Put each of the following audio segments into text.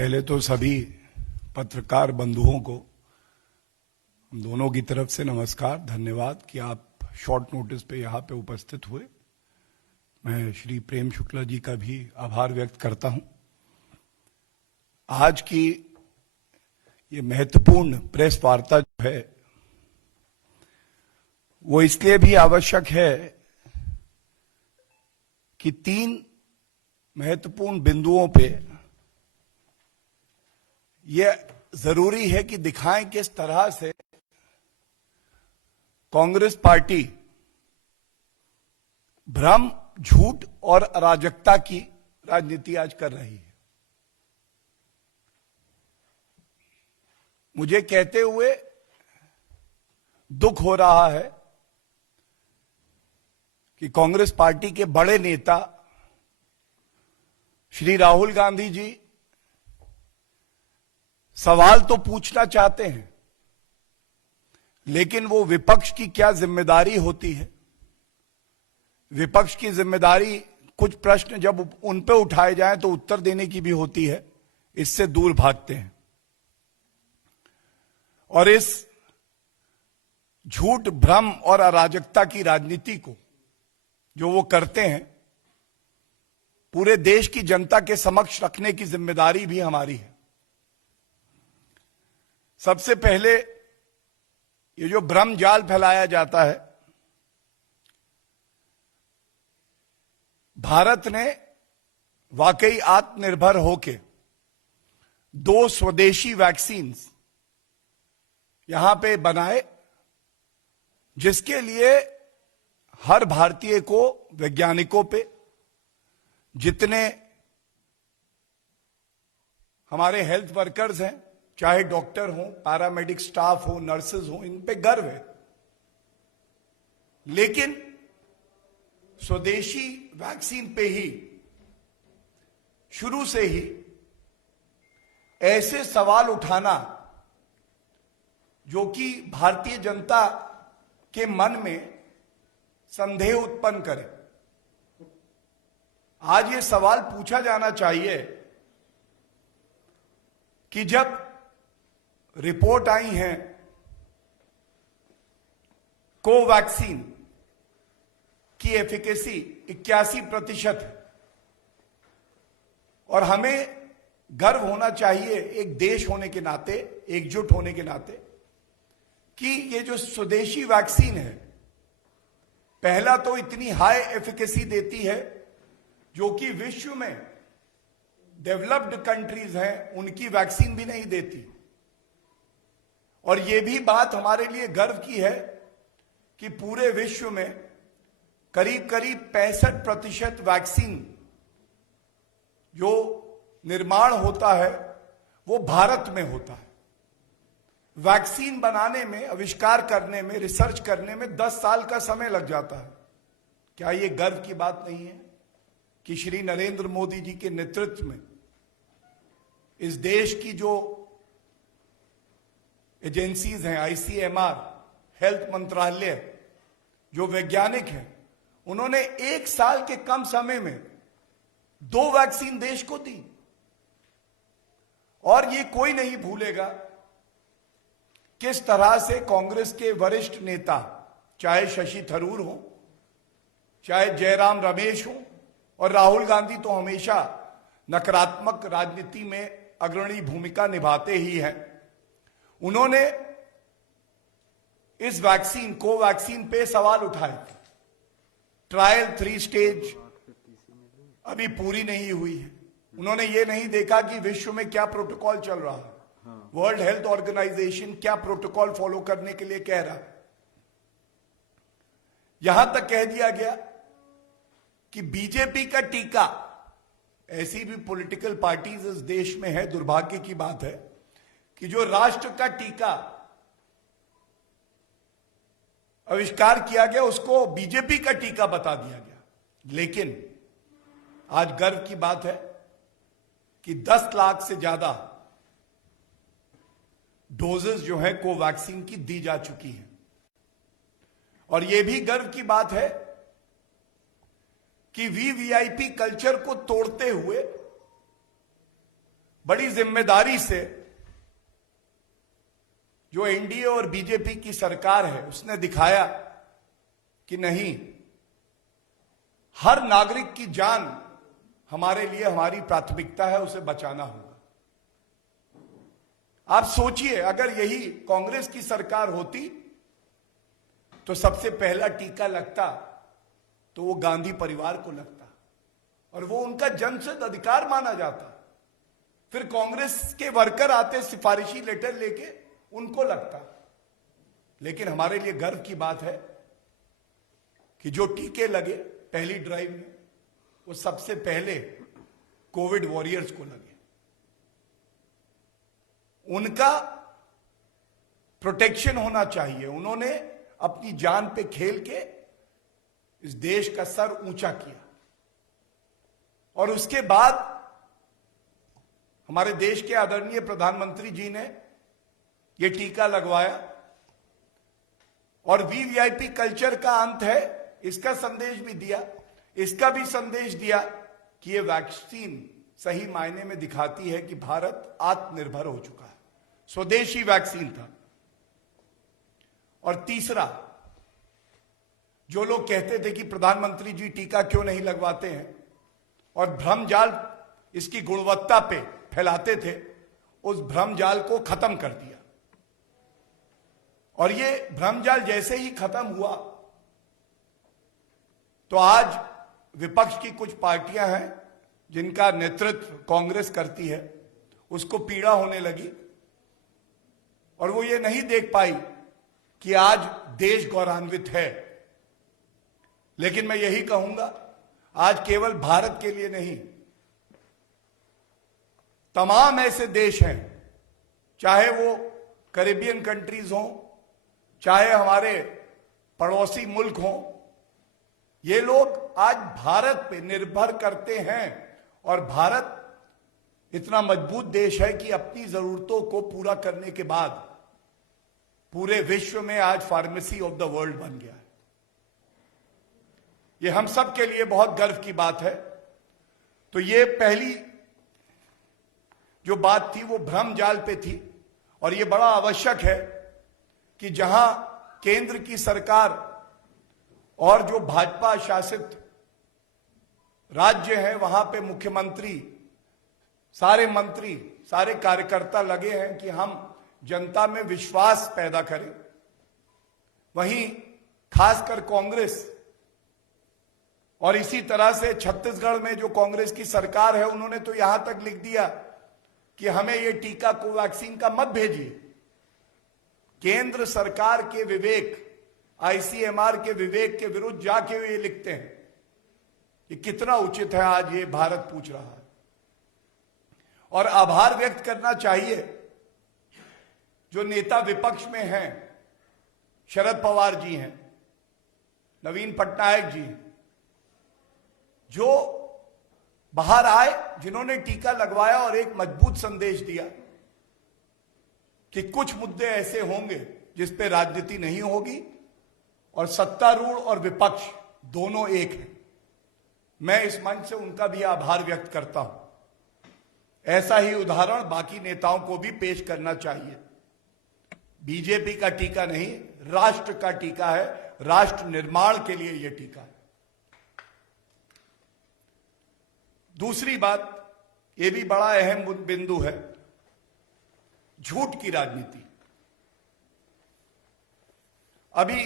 पहले तो सभी पत्रकार बंधुओं को हम दोनों की तरफ से नमस्कार, धन्यवाद कि आप शॉर्ट नोटिस पे यहाँ पे उपस्थित हुए। मैं श्री प्रेम शुक्ला जी का भी आभार व्यक्त करता हूं। आज की ये महत्वपूर्ण प्रेस वार्ता जो है वो इसलिए भी आवश्यक है कि 3 महत्वपूर्ण बिंदुओं पे ये जरूरी है कि दिखाएं किस तरह से कांग्रेस पार्टी भ्रम, झूठ और अराजकता की राजनीति आज कर रही है। मुझे कहते हुए दुख हो रहा है कि कांग्रेस पार्टी के बड़े नेता श्री राहुल गांधी जी सवाल तो पूछना चाहते हैं, लेकिन वो विपक्ष की क्या जिम्मेदारी होती है, विपक्ष की जिम्मेदारी कुछ प्रश्न जब उन पे उठाए जाएं तो उत्तर देने की भी होती है, इससे दूर भागते हैं और इस झूठ, भ्रम और अराजकता की राजनीति को जो वो करते हैं पूरे देश की जनता के समक्ष रखने की जिम्मेदारी भी हमारी है। सबसे पहले ये जो भ्रम जाल फैलाया जाता है, भारत ने वाकई आत्मनिर्भर होके 2 स्वदेशी वैक्सीन यहां पे बनाए, जिसके लिए हर भारतीय को, वैज्ञानिकों पे, जितने हमारे हेल्थ वर्कर्स हैं, चाहे डॉक्टर हो, पैरामेडिक स्टाफ हो, नर्सेज हो, इन पे गर्व है। लेकिन स्वदेशी वैक्सीन पे ही शुरू से ही ऐसे सवाल उठाना जो कि भारतीय जनता के मन में संदेह उत्पन्न करे। आज ये सवाल पूछा जाना चाहिए कि जब रिपोर्ट आई है कोवैक्सीन की एफिकेसी 81% है और हमें गर्व होना चाहिए एक देश होने के नाते, एकजुट होने के नाते, कि ये जो स्वदेशी वैक्सीन है पहला तो इतनी हाई एफिकेसी देती है जो कि विश्व में डेवलप्ड कंट्रीज हैं उनकी वैक्सीन भी नहीं देती। और यह भी बात हमारे लिए गर्व की है कि पूरे विश्व में करीब करीब 65% वैक्सीन जो निर्माण होता है वो भारत में होता है। वैक्सीन बनाने में, आविष्कार करने में, रिसर्च करने में 10 साल का समय लग जाता है। क्या यह गर्व की बात नहीं है कि श्री नरेंद्र मोदी जी के नेतृत्व में इस देश की जो एजेंसीज हैं, आईसीएमआर, हेल्थ मंत्रालय, जो वैज्ञानिक हैं, उन्होंने 1 साल के कम समय में 2 वैक्सीन देश को दी। और ये कोई नहीं भूलेगा किस तरह से कांग्रेस के वरिष्ठ नेता, चाहे शशि थरूर हो, चाहे जयराम रमेश हो, और राहुल गांधी तो हमेशा नकारात्मक राजनीति में अग्रणी भूमिका निभाते ही हैं, उन्होंने इस वैक्सीन, कोवैक्सीन पे सवाल उठाए थे। ट्रायल 3 स्टेज अभी पूरी नहीं हुई है। उन्होंने ये नहीं देखा कि विश्व में क्या प्रोटोकॉल चल रहा है, वर्ल्ड हेल्थ ऑर्गेनाइजेशन क्या प्रोटोकॉल फॉलो करने के लिए कह रहा है। यहां तक कह दिया गया कि बीजेपी का टीका, ऐसी भी पॉलिटिकल पार्टीज इस देश में है, दुर्भाग्य की बात है कि जो राष्ट्र का टीका आविष्कार किया गया उसको बीजेपी का टीका बता दिया गया। लेकिन आज गर्व की बात है कि 10 लाख से ज्यादा डोजेस जो है कोवैक्सीन की दी जा चुकी है। और यह भी गर्व की बात है कि वीवीआईपी कल्चर को तोड़ते हुए बड़ी जिम्मेदारी से जो एनडीए और बीजेपी की सरकार है उसने दिखाया कि नहीं, हर नागरिक की जान हमारे लिए हमारी प्राथमिकता है, उसे बचाना होगा। आप सोचिए, अगर यही कांग्रेस की सरकार होती तो सबसे पहला टीका लगता तो वो गांधी परिवार को लगता और वो उनका जन्मसिद्ध अधिकार माना जाता। फिर कांग्रेस के वर्कर आते सिफारिशी लेटर लेके, उनको लगता। लेकिन हमारे लिए गर्व की बात है कि जो टीके लगे पहली ड्राइव में, वो सबसे पहले कोविड वॉरियर्स को लगे। उनका प्रोटेक्शन होना चाहिए। उन्होंने अपनी जान पे खेल के इस देश का सर ऊंचा किया और उसके बाद हमारे देश के आदरणीय प्रधानमंत्री जी ने यह टीका लगवाया और वीवीआईपी कल्चर का अंत है, इसका संदेश भी दिया। इसका भी संदेश दिया कि यह वैक्सीन सही मायने में दिखाती है कि भारत आत्मनिर्भर हो चुका है। स्वदेशी वैक्सीन था। और तीसरा, जो लोग कहते थे कि प्रधानमंत्री जी टीका क्यों नहीं लगवाते हैं और भ्रमजाल इसकी गुणवत्ता पे फैलाते थे, उस भ्रमजाल को खत्म कर दिया। और ये भ्रमजाल जैसे ही खत्म हुआ तो आज विपक्ष की कुछ पार्टियां हैं जिनका नेतृत्व कांग्रेस करती है, उसको पीड़ा होने लगी और वो ये नहीं देख पाई कि आज देश गौरवान्वित है। लेकिन मैं यही कहूंगा, आज केवल भारत के लिए नहीं, तमाम ऐसे देश हैं, चाहे वो कैरेबियन कंट्रीज हों, चाहे हमारे पड़ोसी मुल्क हों, ये लोग आज भारत पे निर्भर करते हैं। और भारत इतना मजबूत देश है कि अपनी जरूरतों को पूरा करने के बाद पूरे विश्व में आज फार्मेसी ऑफ द वर्ल्ड बन गया है। ये हम सब के लिए बहुत गर्व की बात है। तो ये पहली जो बात थी वो भ्रमजाल पे थी और ये बड़ा आवश्यक है कि जहां केंद्र की सरकार और जो भाजपा शासित राज्य है वहां पे मुख्यमंत्री, सारे मंत्री, सारे कार्यकर्ता लगे हैं कि हम जनता में विश्वास पैदा करें। वहीं खासकर कांग्रेस और इसी तरह से छत्तीसगढ़ में जो कांग्रेस की सरकार है, उन्होंने तो यहां तक लिख दिया कि हमें ये टीका कोवैक्सीन का मत भेजिए। केंद्र सरकार के विवेक, आईसीएमआर के विवेक के विरुद्ध जाके ये लिखते हैं। ये कितना उचित है, आज ये भारत पूछ रहा है। और आभार व्यक्त करना चाहिए जो नेता विपक्ष में हैं, शरद पवार जी हैं, नवीन पटनायक जी हैं, जो बाहर आए, जिन्होंने टीका लगवाया और एक मजबूत संदेश दिया कि कुछ मुद्दे ऐसे होंगे जिस पे राजनीति नहीं होगी और सत्तारूढ़ और विपक्ष दोनों एक हैं। मैं इस मंच से उनका भी आभार व्यक्त करता हूं। ऐसा ही उदाहरण बाकी नेताओं को भी पेश करना चाहिए। बीजेपी का टीका नहीं, राष्ट्र का टीका है, राष्ट्र निर्माण के लिए यह टीका है। दूसरी बात, यह भी बड़ा अहम बिंदु है, झूठ की राजनीति। अभी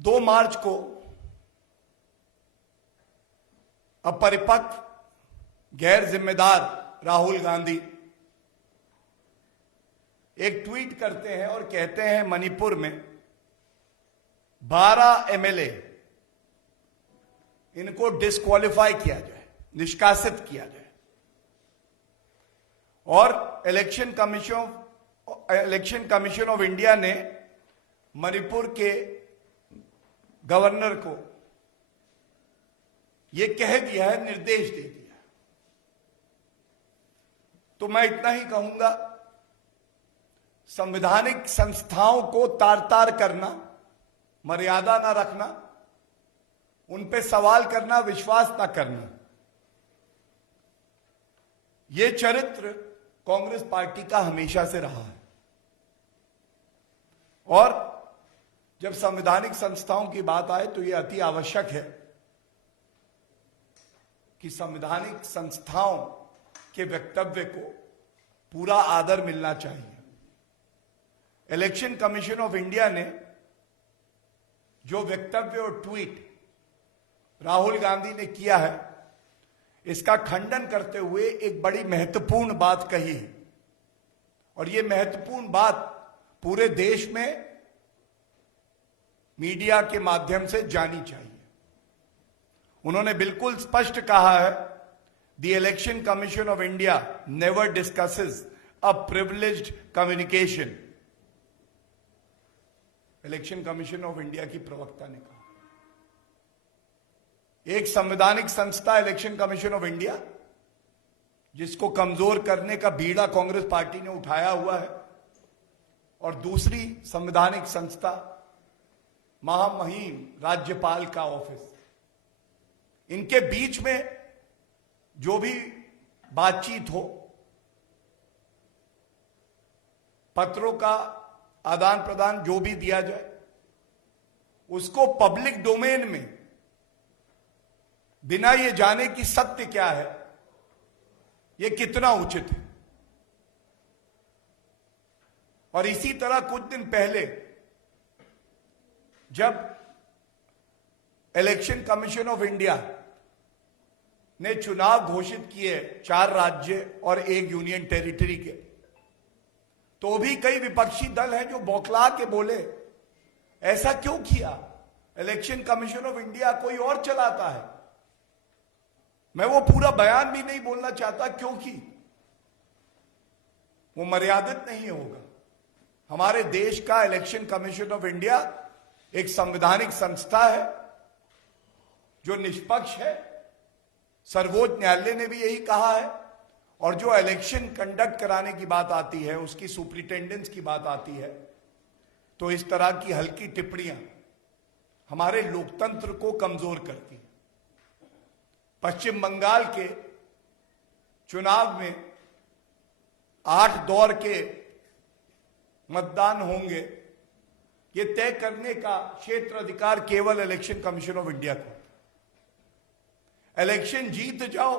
2 मार्च को अपरिपक्व गैर जिम्मेदार राहुल गांधी एक ट्वीट करते हैं और कहते हैं मणिपुर में 12 एमएलए इनको डिस्क्वालीफाई किया जाए, निष्कासित किया जाए। और इलेक्शन कमीशन ऑफ इंडिया ने मणिपुर के गवर्नर को यह कह दिया है, निर्देश दे दिया। तो मैं इतना ही कहूंगा, संवैधानिक संस्थाओं को तार तार करना, मर्यादा ना रखना, उन पे सवाल करना, विश्वास ना करना, ये चरित्र कांग्रेस पार्टी का हमेशा से रहा है। और जब संवैधानिक संस्थाओं की बात आए तो यह अति आवश्यक है कि संवैधानिक संस्थाओं के वक्तव्य को पूरा आदर मिलना चाहिए। इलेक्शन कमीशन ऑफ इंडिया ने जो वक्तव्य और ट्वीट राहुल गांधी ने किया है, इसका खंडन करते हुए एक बड़ी महत्वपूर्ण बात कही है। और यह महत्वपूर्ण बात पूरे देश में मीडिया के माध्यम से जानी चाहिए। उन्होंने बिल्कुल स्पष्ट कहा है, the election commission of India never discusses a privileged communication. Election commission of India की प्रवक्ता ने कहा, एक संवैधानिक संस्था इलेक्शन कमीशन ऑफ इंडिया, जिसको कमजोर करने का बीड़ा कांग्रेस पार्टी ने उठाया हुआ है, और दूसरी संवैधानिक संस्था महामहिम राज्यपाल का ऑफिस, इनके बीच में जो भी बातचीत हो, पत्रों का आदान प्रदान जो भी दिया जाए, उसको पब्लिक डोमेन में बिना ये जाने कि सत्य क्या है, ये कितना उचित है। और इसी तरह कुछ दिन पहले जब इलेक्शन कमीशन ऑफ इंडिया ने चुनाव घोषित किए 4 राज्य और 1 यूनियन टेरिटरी के, तो भी कई विपक्षी दल हैं जो बौखला के बोले, ऐसा क्यों किया? इलेक्शन कमीशन ऑफ इंडिया कोई और चलाता है। मैं वो पूरा बयान भी नहीं बोलना चाहता, क्योंकि वो मर्यादित नहीं होगा। हमारे देश का इलेक्शन कमीशन ऑफ इंडिया एक संवैधानिक संस्था है जो निष्पक्ष है। सर्वोच्च न्यायालय ने भी यही कहा है। और जो इलेक्शन कंडक्ट कराने की बात आती है, उसकी सुपरिटेंडेंस की बात आती है, तो इस तरह की हल्की टिप्पणियां हमारे लोकतंत्र को कमजोर करती हैं। पश्चिम बंगाल के चुनाव में 8 दौर के मतदान होंगे, ये तय करने का क्षेत्र अधिकार केवल इलेक्शन कमीशन ऑफ इंडिया को। इलेक्शन जीत जाओ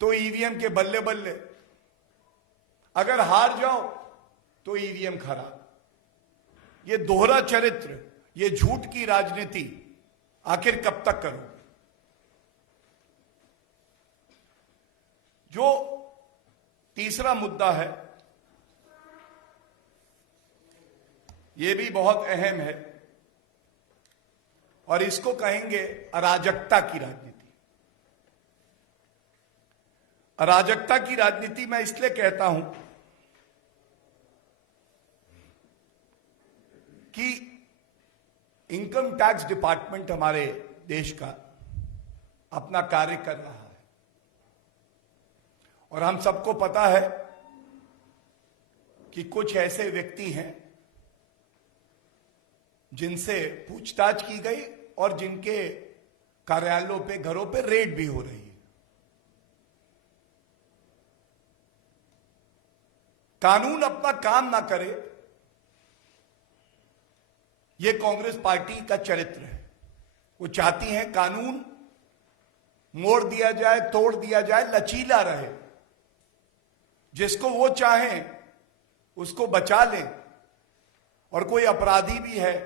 तो ईवीएम के बल्ले बल्ले, अगर हार जाओ तो ईवीएम खराब। ये दोहरा चरित्र, ये झूठ की राजनीति आखिर कब तक करो? जो तीसरा मुद्दा है, यह भी बहुत अहम है और इसको कहेंगे अराजकता की राजनीति। अराजकता की राजनीति मैं इसलिए कहता हूं कि इनकम टैक्स डिपार्टमेंट हमारे देश का अपना कार्य कर रहा है, और हम सबको पता है कि कुछ ऐसे व्यक्ति हैं जिनसे पूछताछ की गई और जिनके कार्यालयों पे, घरों पे रेड भी हो रही है। कानून अपना काम ना करे, यह कांग्रेस पार्टी का चरित्र है। वो चाहती है कानून मोड़ दिया जाए, तोड़ दिया जाए, लचीला रहे, जिसको वो चाहें उसको बचा लें। और कोई अपराधी भी है,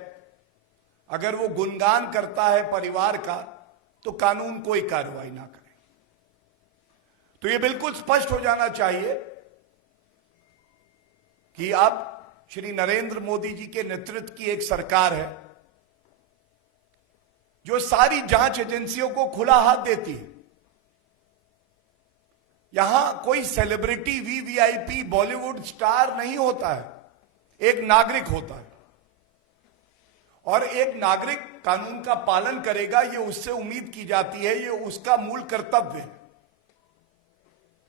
अगर वो गुणगान करता है परिवार का, तो कानून कोई कार्रवाई ना करे। तो ये बिल्कुल स्पष्ट हो जाना चाहिए कि अब श्री नरेंद्र मोदी जी के नेतृत्व की एक सरकार है जो सारी जांच एजेंसियों को खुला हाथ देती है। यहां कोई सेलिब्रिटी, वीवीआईपी, बॉलीवुड स्टार नहीं होता है, एक नागरिक होता है। और एक नागरिक कानून का पालन करेगा, ये उससे उम्मीद की जाती है, ये उसका मूल कर्तव्य है।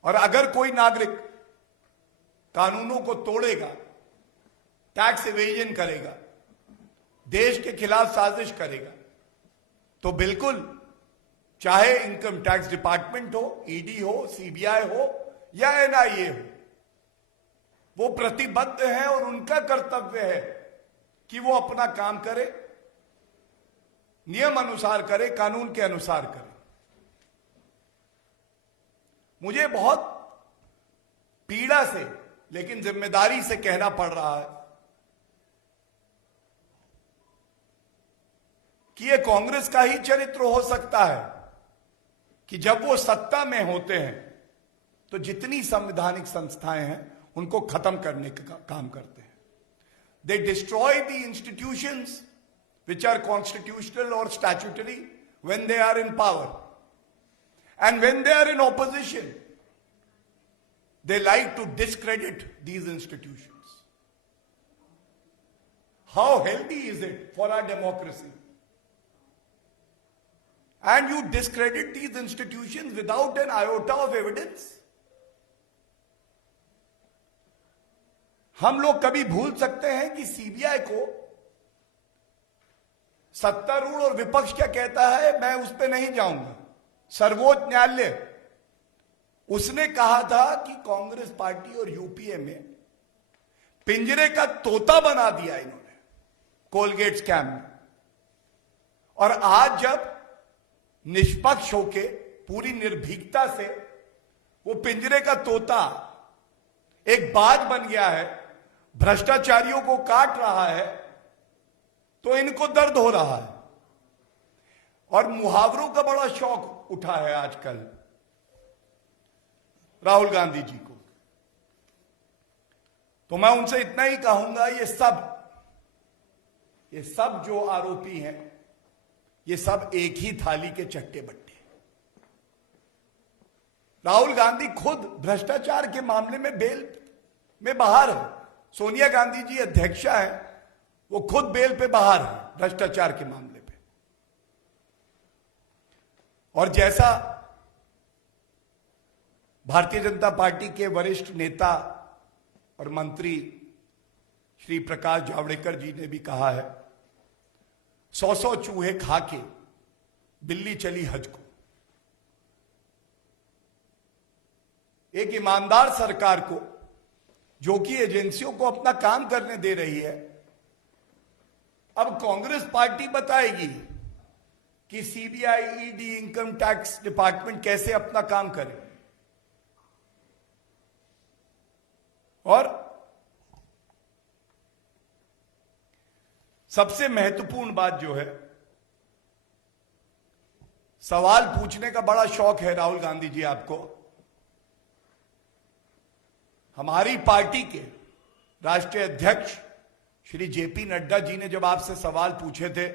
और अगर कोई नागरिक कानूनों को तोड़ेगा, टैक्स इवेजन करेगा, देश के खिलाफ साजिश करेगा, तो बिल्कुल चाहे इनकम टैक्स डिपार्टमेंट हो, ईडी हो, सीबीआई हो या एनआईए हो, वो प्रतिबद्ध है और उनका कर्तव्य है कि वो अपना काम करे, नियम अनुसार करे, कानून के अनुसार करे। मुझे बहुत पीड़ा से लेकिन जिम्मेदारी से कहना पड़ रहा है कि यह कांग्रेस का ही चरित्र हो सकता है कि जब वो सत्ता में होते हैं तो जितनी संवैधानिक संस्थाएं हैं उनको खत्म करने का काम करते हैं। दे destroy the institutions which are constitutional or statutory when they are in power, and when they are in opposition they like to discredit these institutions. How healthy is it for our democracy? And you discredit these institutions without an iota of evidence. हम लोग कभी भूल सकते हैं कि CBI को सत्तारूढ़ और विपक्ष क्या कहता है, मैं उस पर नहीं जाऊंगा। सर्वोच्च न्यायालय उसने कहा था कि कांग्रेस पार्टी और यूपीए में पिंजरे का तोता बना दिया इन्होंने कोलगेट स्कैम में। और आज जब निष्पक्ष होके पूरी निर्भीकता से वो पिंजरे का तोता एक बाज बन गया है, भ्रष्टाचारियों को काट रहा है, तो इनको दर्द हो रहा है। और मुहावरों का बड़ा शौक उठा है आजकल राहुल गांधी जी को। तो मैं उनसे इतना ही कहूंगा, ये सब जो आरोपी हैं ये सब एक ही थाली के चट्टे बट्टे। राहुल गांधी खुद भ्रष्टाचार के मामले में बेल में बाहर है। सोनिया गांधी जी अध्यक्षा है, वो खुद बेल पे बाहर है भ्रष्टाचार के मामले पे। और जैसा भारतीय जनता पार्टी के वरिष्ठ नेता और मंत्री श्री प्रकाश जावड़ेकर जी ने भी कहा है, 100 चूहे खा के बिल्ली चली हज को। एक ईमानदार सरकार को, जो कि एजेंसियों को अपना काम करने दे रही है, अब कांग्रेस पार्टी बताएगी कि CBI, ED, income tax department कैसे अपना काम करे। और सबसे महत्वपूर्ण बात जो है, सवाल पूछने का बड़ा शौक है राहुल गांधी जी आपको। हमारी पार्टी के राष्ट्रीय अध्यक्ष श्री जेपी नड्डा जी ने जब आपसे सवाल पूछे थे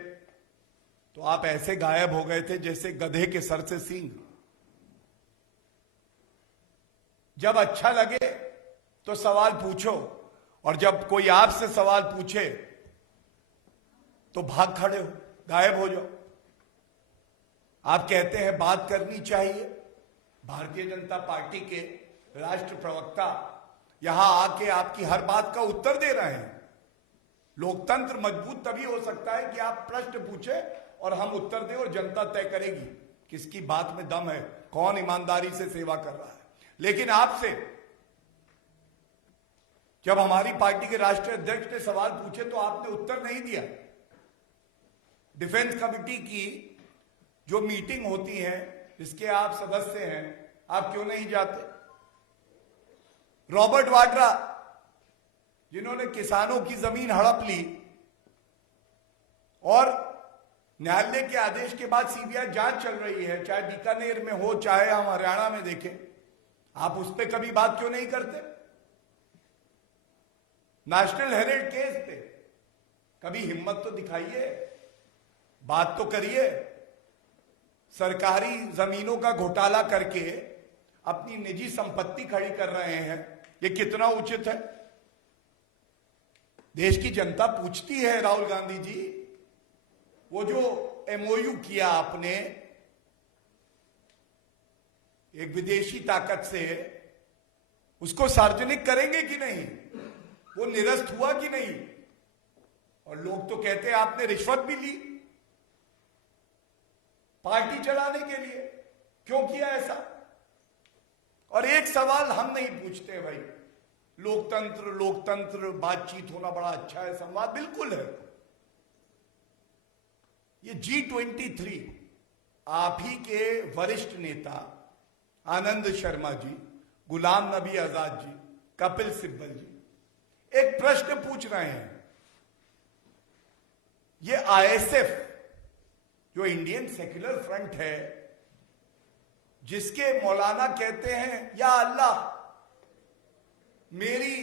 तो आप ऐसे गायब हो गए थे जैसे गधे के सर से सींग। जब अच्छा लगे तो सवाल पूछो, और जब कोई आपसे सवाल पूछे तो भाग खड़े हो, गायब हो जाओ। आप कहते हैं बात करनी चाहिए। भारतीय जनता पार्टी के राष्ट्र प्रवक्ता यहां आके आपकी हर बात का उत्तर दे रहे हैं। लोकतंत्र मजबूत तभी हो सकता है कि आप प्रश्न पूछे और हम उत्तर दें, और जनता तय करेगी किसकी बात में दम है, कौन ईमानदारी से सेवा कर रहा है। लेकिन आपसे जब हमारी पार्टी के राष्ट्रीय अध्यक्ष ने सवाल पूछे तो आपने उत्तर नहीं दिया। डिफेंस कमेटी की जो मीटिंग होती है, जिसके आप सदस्य हैं, आप क्यों नहीं जाते? रॉबर्ट वाड्रा, जिन्होंने किसानों की जमीन हड़प ली और न्यायालय के आदेश के बाद सीबीआई जांच चल रही है, चाहे बीकानेर में हो चाहे हम हरियाणा में देखें, आप उस पर कभी बात क्यों नहीं करते? नेशनल हेराल्ड केस पे कभी हिम्मत तो दिखाइए, बात तो करिए। सरकारी जमीनों का घोटाला करके अपनी निजी संपत्ति खड़ी कर रहे हैं, ये कितना उचित है? देश की जनता पूछती है राहुल गांधी जी, वो जो एमओयू किया आपने एक विदेशी ताकत से, उसको सार्वजनिक करेंगे कि नहीं? वो निरस्त हुआ कि नहीं? और लोग तो कहते हैं आपने रिश्वत भी ली। पार्टी चलाने के लिए। क्यों किया ऐसा? और एक सवाल हम नहीं पूछते भाई, लोकतंत्र लोकतंत्र बातचीत होना बड़ा अच्छा है, संवाद बिल्कुल है। ये G23 आप ही के वरिष्ठ नेता आनंद शर्मा जी, गुलाम नबी आजाद जी, कपिल सिब्बल जी एक प्रश्न पूछ रहे हैं। ये ISF जो इंडियन सेक्युलर फ्रंट है, जिसके मौलाना कहते हैं या अल्लाह मेरी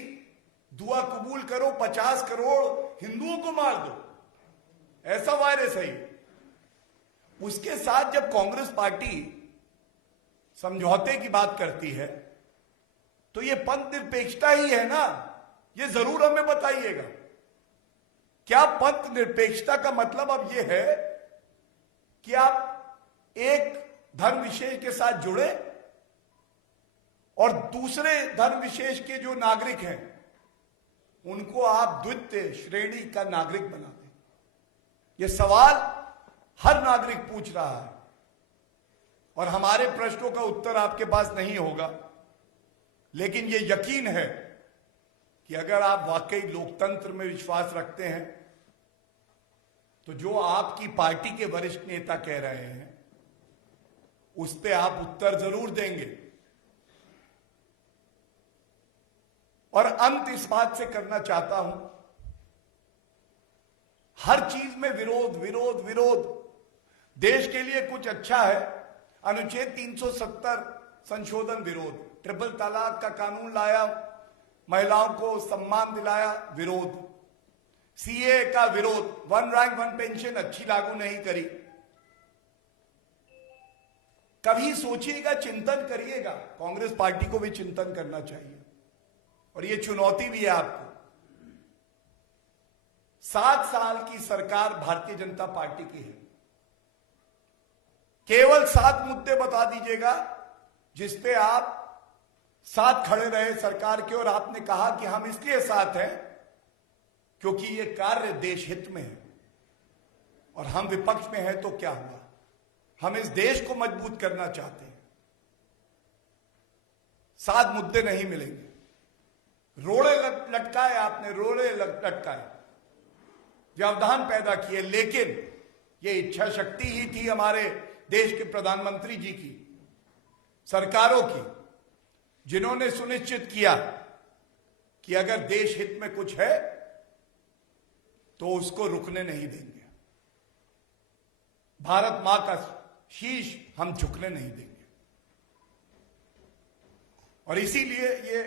दुआ कबूल करो, 50 करोड़ हिंदुओं को मार दो, ऐसा वायरस है। उसके साथ जब कांग्रेस पार्टी समझौते की बात करती है तो ये पंथ निरपेक्षता ही है ना? ये जरूर हमें बताइएगा। क्या पंथ निरपेक्षता का मतलब अब यह है कि आप एक धर्म विशेष के साथ जुड़े और दूसरे धर्म विशेष के जो नागरिक हैं उनको आप द्वितीय श्रेणी का नागरिक बना दें? यह सवाल हर नागरिक पूछ रहा है और हमारे प्रश्नों का उत्तर आपके पास नहीं होगा, लेकिन यह यकीन है कि अगर आप वाकई लोकतंत्र में विश्वास रखते हैं तो जो आपकी पार्टी के वरिष्ठ नेता कह रहे हैं उस पर आप उत्तर जरूर देंगे। और अंत इस बात से करना चाहता हूं, हर चीज में विरोध विरोध विरोध। देश के लिए कुछ अच्छा है, अनुच्छेद 370 संशोधन विरोध, ट्रिपल तलाक का कानून लाया, महिलाओं को सम्मान दिलाया विरोध, CA का विरोध, वन रैंक वन पेंशन अच्छी लागू नहीं करी। कभी सोचिएगा, चिंतन करिएगा, कांग्रेस पार्टी को भी चिंतन करना चाहिए और यह चुनौती भी है आपको। 7 साल की सरकार भारतीय जनता पार्टी की है, केवल 7 मुद्दे बता दीजिएगा जिसपे आप साथ खड़े रहे सरकार के और आपने कहा कि हम इसलिए साथ हैं क्योंकि ये कार्य देश हित में है और हम विपक्ष में हैं तो क्या हुआ, हम इस देश को मजबूत करना चाहते हैं। 7 मुद्दे नहीं मिलेंगे, रोड़े लटकाए आपने, रोड़े लटकाए, व्यवधान पैदा किए, लेकिन ये इच्छा शक्ति ही थी हमारे देश के प्रधानमंत्री जी की, सरकारों की, जिन्होंने सुनिश्चित किया कि अगर देश हित में कुछ है तो उसको रुकने नहीं देंगे। भारत मां का शीश हम झुकने नहीं देंगे। और इसीलिए ये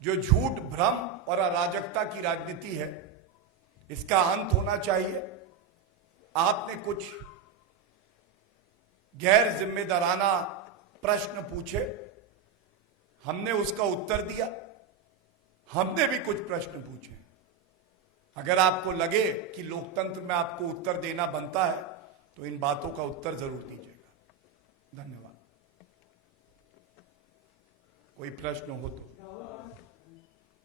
जो झूठ, भ्रम और अराजकता की राजनीति है, इसका अंत होना चाहिए। आपने कुछ गैर जिम्मेदाराना प्रश्न पूछे, हमने उसका उत्तर दिया, हमने भी कुछ प्रश्न पूछे। अगर आपको लगे कि लोकतंत्र में आपको उत्तर देना बनता है तो इन बातों का उत्तर जरूर दीजिएगा। धन्यवाद। कोई प्रश्न हो तो।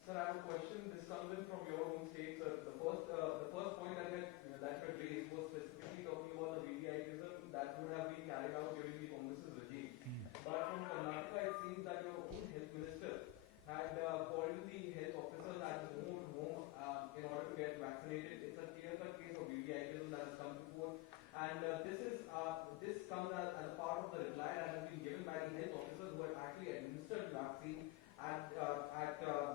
Sir, I have a question. This comes in from your own state, sir. The first point that you had raised was specifically talking about the VVIPism that would have been carried out during the Congress's regime. But from Karnataka, it seems that your own health minister had called the health officers at his own home in order to get vaccinated. It's a clear-cut case of VVIPism that has come before, and this comes as a part of the reply that has been given by the health officers who had actually administered vaccine at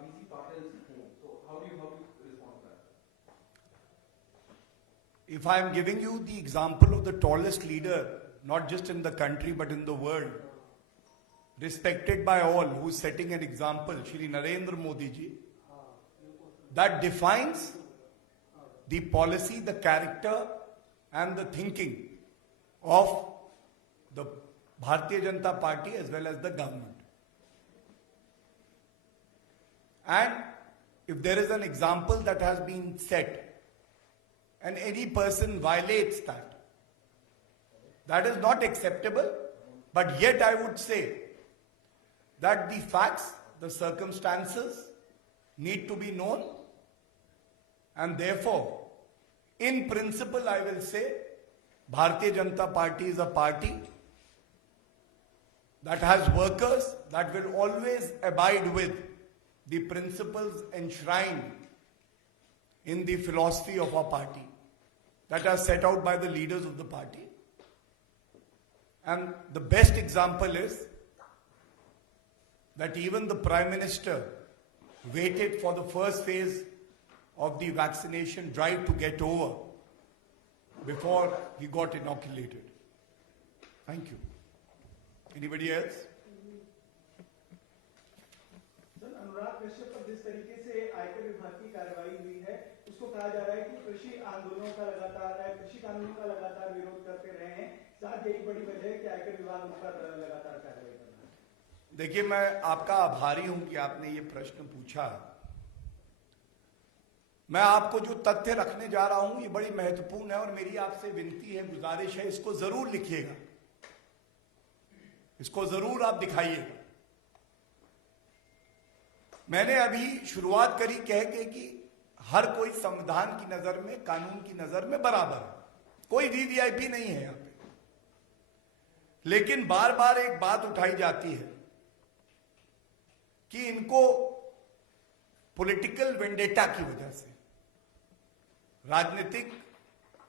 BC Patil's home. So how do you respond to that? If I am giving you the example of the tallest leader, not just in the country but in the world, respected by all, who is setting an example, Shri Narendra Modi ji, that defines the policy, the character and the thinking of the Bharatiya Janata Party as well as the government. And if there is an example that has been set and any person violates that, that is not acceptable. But yet I would say that the facts, the circumstances need to be known, and therefore, in principle, I will say Bharatiya Janata Party is a party that has workers that will always abide with the principles enshrined in the philosophy of our party that are set out by the leaders of the party. And the best example is that even the Prime Minister waited for the first phase of the vaccination drive to get over before he got inoculated. Thank you. Anybody else? सर, अनुराग कश्यप पर जिस तरीके से आयकर विभाग की कार्रवाई हुई है, उसको कहा जा रहा है कि कृषि आंदोलनों का कृषि कानूनों का लगातार विरोध करते रहे हैं। साथ ही एक बड़ी वजह है कि आयकर विभाग उन पर लगातार कार्रवाई कर रहा है। देखिए, मैं आपका आभारी हूं कि आपने ये प्रश्न पूछा। मैं आपको जो तथ्य रखने जा रहा हूं ये बड़ी महत्वपूर्ण है और मेरी आपसे विनती है, गुजारिश है, इसको जरूर लिखिएगा, इसको जरूर आप दिखाइएगा। मैंने अभी शुरुआत करी कह के कि हर कोई संविधान की नजर में, कानून की नजर में बराबर है, कोई वीवीआईपी नहीं है यहां पे। लेकिन बार बार एक बात उठाई जाती है कि इनको पॉलिटिकल वेंडेटा की वजह से, राजनीतिक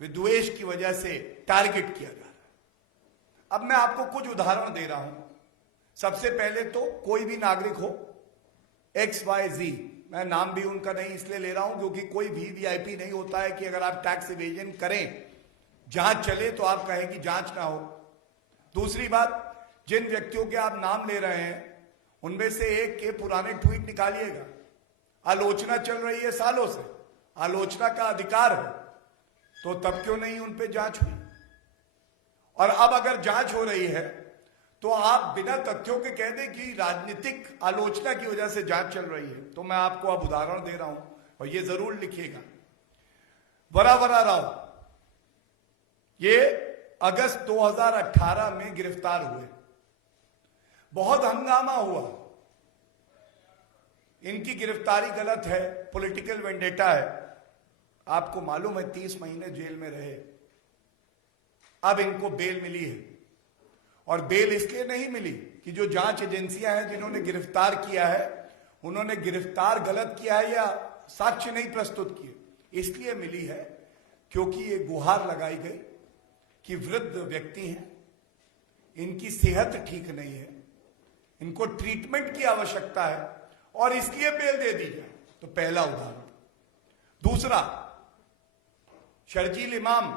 विद्वेष की वजह से टारगेट किया जा रहा है। अब मैं आपको कुछ उदाहरण दे रहा हूं। सबसे पहले तो कोई भी नागरिक हो, XYZ, मैं नाम भी उनका नहीं इसलिए ले रहा हूं क्योंकि कोई वीवीआईपी नहीं होता है कि अगर आप टैक्स इवेजन करें, जांच चले तो आप कहें कि जांच ना हो। दूसरी बात, जिन व्यक्तियों के आप नाम ले रहे हैं उनमें से एक के पुराने ट्वीट निकालिएगा। आलोचना चल रही है सालों से, आलोचना का अधिकार है, तो तब क्यों नहीं उन पे जांच हुई? और अब अगर जांच हो रही है तो आप बिना तथ्यों के कह दें कि राजनीतिक आलोचना की वजह से जांच चल रही है। तो मैं आपको अब उदाहरण दे रहा हूं और ये जरूर लिखिएगा। वरावरा राव, ये अगस्त 2018 में गिरफ्तार हुए, बहुत हंगामा हुआ, इनकी गिरफ्तारी गलत है, पॉलिटिकल वेंडेटा है। आपको मालूम है 30 महीने जेल में रहे। अब इनको बेल मिली है और बेल इसलिए नहीं मिली कि जो जांच एजेंसियां हैं जिन्होंने गिरफ्तार किया है उन्होंने गिरफ्तार गलत किया है या साक्ष्य नहीं प्रस्तुत किए, इसलिए मिली है क्योंकि ये गुहार लगाई गई कि वृद्ध व्यक्ति हैं, इनकी सेहत ठीक नहीं है, इनको ट्रीटमेंट की आवश्यकता है और इसलिए बेल दे दी जाए। तो पहला उदाहरण। दूसरा, शर्जील इमाम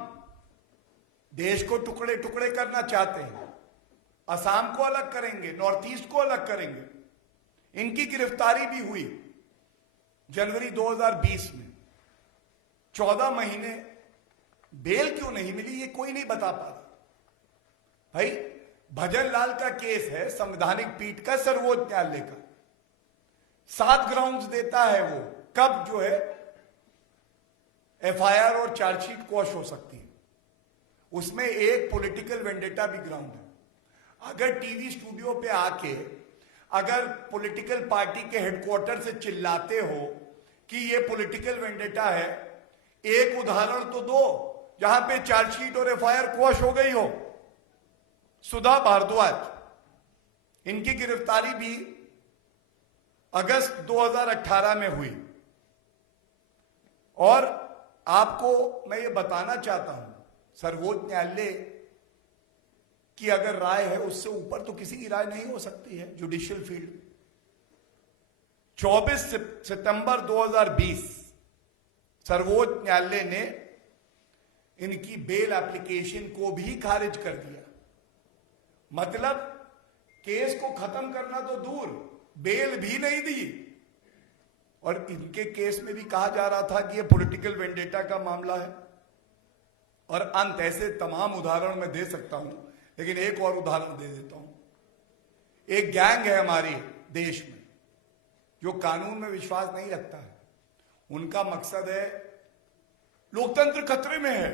देश को टुकड़े टुकड़े करना चाहते हैं, असम को अलग करेंगे, नॉर्थ ईस्ट को अलग करेंगे। इनकी गिरफ्तारी भी हुई जनवरी 2020 में। 14 महीने बेल क्यों नहीं मिली ये कोई नहीं बता पा रहा। भाई, भजन लाल का केस है संवैधानिक पीठ का, सर्वोच्च न्यायालय का, 7 ग्राउंड्स देता है वो कब जो है एफआईआर और चार्जशीट क्वॉश हो सकती है। उसमें एक पॉलिटिकल वेंडेटा भी ग्राउंड है। अगर टीवी स्टूडियो पे आके अगर पॉलिटिकल पार्टी के हेडक्वार्टर से चिल्लाते हो कि ये पॉलिटिकल वेंडेटा है, एक उदाहरण तो दो जहां पे चार्जशीट और एफआईआर क्वॉश हो गई हो। सुधा भारद्वाज, इनकी गिरफ्तारी भी अगस्त 2018 में हुई। और आपको मैं ये बताना चाहता हूं, सर्वोच्च न्यायालय की अगर राय है उससे ऊपर तो किसी की राय नहीं हो सकती है जुडिशियल फील्ड। 24 सितंबर 2020 सर्वोच्च न्यायालय ने इनकी बेल एप्लीकेशन को भी खारिज कर दिया। मतलब केस को खत्म करना तो दूर, बेल भी नहीं दी। और इनके केस में भी कहा जा रहा था कि यह पॉलिटिकल वेंडेटा का मामला है। और अंत ऐसे तमाम उदाहरण मैं दे सकता हूं, लेकिन एक और उदाहरण दे देता हूं। एक गैंग है हमारे देश में जो कानून में विश्वास नहीं रखता है। उनका मकसद है लोकतंत्र खतरे में है।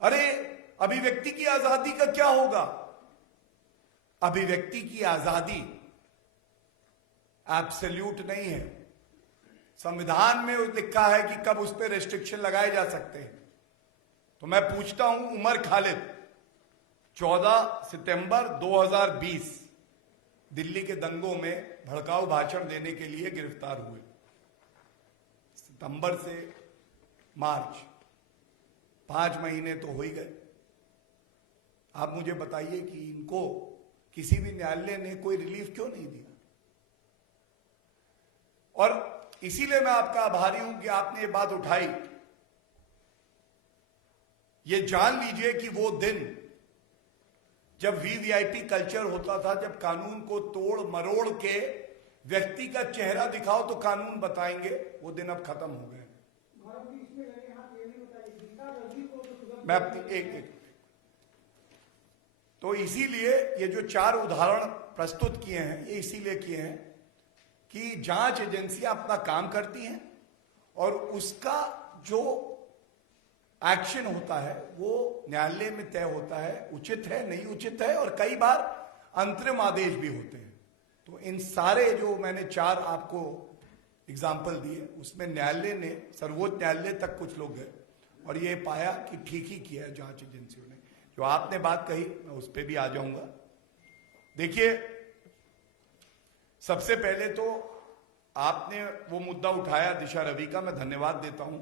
अरे, अभिव्यक्ति की आजादी का क्या होगा? अभिव्यक्ति की आजादी एब्सोल्यूट नहीं है। संविधान में लिखा है कि कब उस पर रेस्ट्रिक्शन लगाए जा सकते हैं। तो मैं पूछता हूं, उमर खालिद 14 सितंबर 2020 दिल्ली के दंगों में भड़काऊ भाषण देने के लिए गिरफ्तार हुए। सितंबर से मार्च 5 महीने तो हो ही गए। आप मुझे बताइए कि इनको किसी भी न्यायालय ने कोई रिलीफ क्यों नहीं दिया? और इसीलिए मैं आपका आभारी हूं कि आपने ये बात उठाई। ये जान लीजिए कि वो दिन जब वीवीआईपी कल्चर होता था, जब कानून को तोड़ मरोड़ के व्यक्ति का चेहरा दिखाओ तो कानून बताएंगे, वो दिन अब खत्म हो गए। मैं अपनी एक तो इसीलिए ये जो 4 उदाहरण प्रस्तुत किए हैं, ये इसीलिए किए हैं कि जांच एजेंसियां अपना काम करती हैं और उसका जो एक्शन होता है वो न्यायालय में तय होता है, उचित है नहीं उचित है, और कई बार अंतरिम आदेश भी होते हैं। तो इन सारे जो मैंने 4 आपको एग्जाम्पल दिए, उसमें न्यायालय ने, सर्वोच्च न्यायालय तक कुछ लोग गए और ये पाया कि ठीक ही किया है जांच एजेंसियों ने। जो आपने बात कही मैं उस पर भी आ जाऊंगा। देखिए, सबसे पहले तो आपने वो मुद्दा उठाया दिशा रवि का, मैं धन्यवाद देता हूं।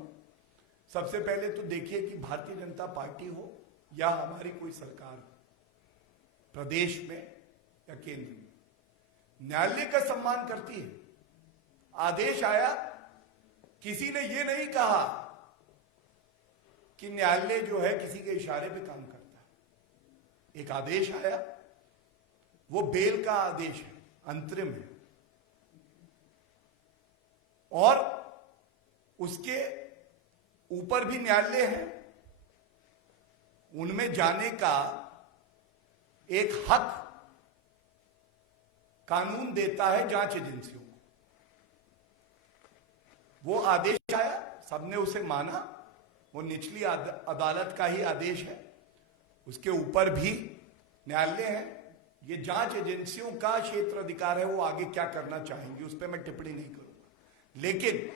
सबसे पहले तो देखिए कि भारतीय जनता पार्टी हो या हमारी कोई सरकार प्रदेश में या केंद्र में, न्यायालय का सम्मान करती है। आदेश आया, किसी ने ये नहीं कहा कि न्यायालय जो है किसी के इशारे पे काम करता है। एक आदेश आया, वो बेल का आदेश है, अंतरिम है, और उसके ऊपर भी न्यायालय है, उनमें जाने का एक हक कानून देता है जांच एजेंसियों को। वो आदेश आया, सबने उसे माना, वो निचली अदालत का ही आदेश है, उसके ऊपर भी न्यायालय है। ये जांच एजेंसियों का क्षेत्र अधिकार है, वो आगे क्या करना चाहेंगी उस पर मैं टिप्पणी नहीं करूंगा। लेकिन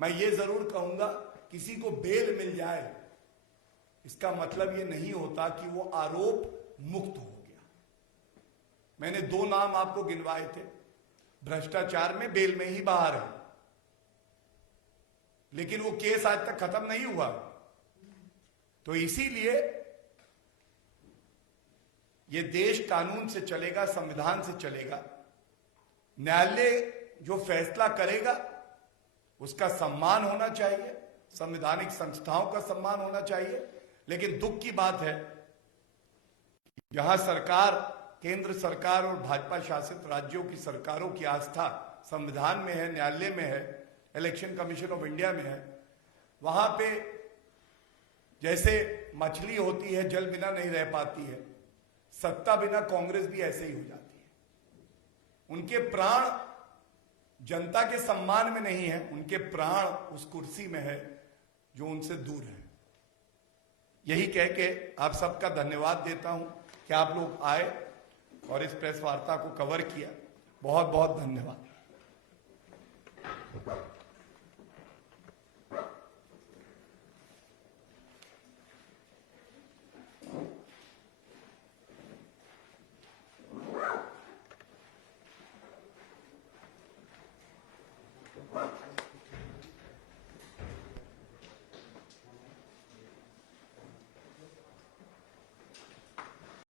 मैं ये जरूर कहूंगा, किसी को बेल मिल जाए इसका मतलब ये नहीं होता कि वो आरोप मुक्त हो गया। मैंने 2 नाम आपको गिनवाए थे, भ्रष्टाचार में बेल में ही बाहर है, लेकिन वो केस आज तक खत्म नहीं हुआ। तो इसीलिए ये देश कानून से चलेगा, संविधान से चलेगा। न्यायालय जो फैसला करेगा उसका सम्मान होना चाहिए, संवैधानिक संस्थाओं का सम्मान होना चाहिए। लेकिन दुख की बात है, जहां सरकार, केंद्र सरकार और भाजपा शासित राज्यों की सरकारों की आस्था संविधान में है, न्यायालय में है, इलेक्शन कमीशन ऑफ इंडिया में है, वहां पे जैसे मछली होती है जल बिना नहीं रह पाती है, सत्ता बिना कांग्रेस भी ऐसे ही हो जाती है। उनके प्राण जनता के सम्मान में नहीं है, उनके प्राण उस कुर्सी में है जो उनसे दूर है। यही कह के आप सबका धन्यवाद देता हूं कि आप लोग आए और इस प्रेस वार्ता को कवर किया। बहुत बहुत धन्यवाद।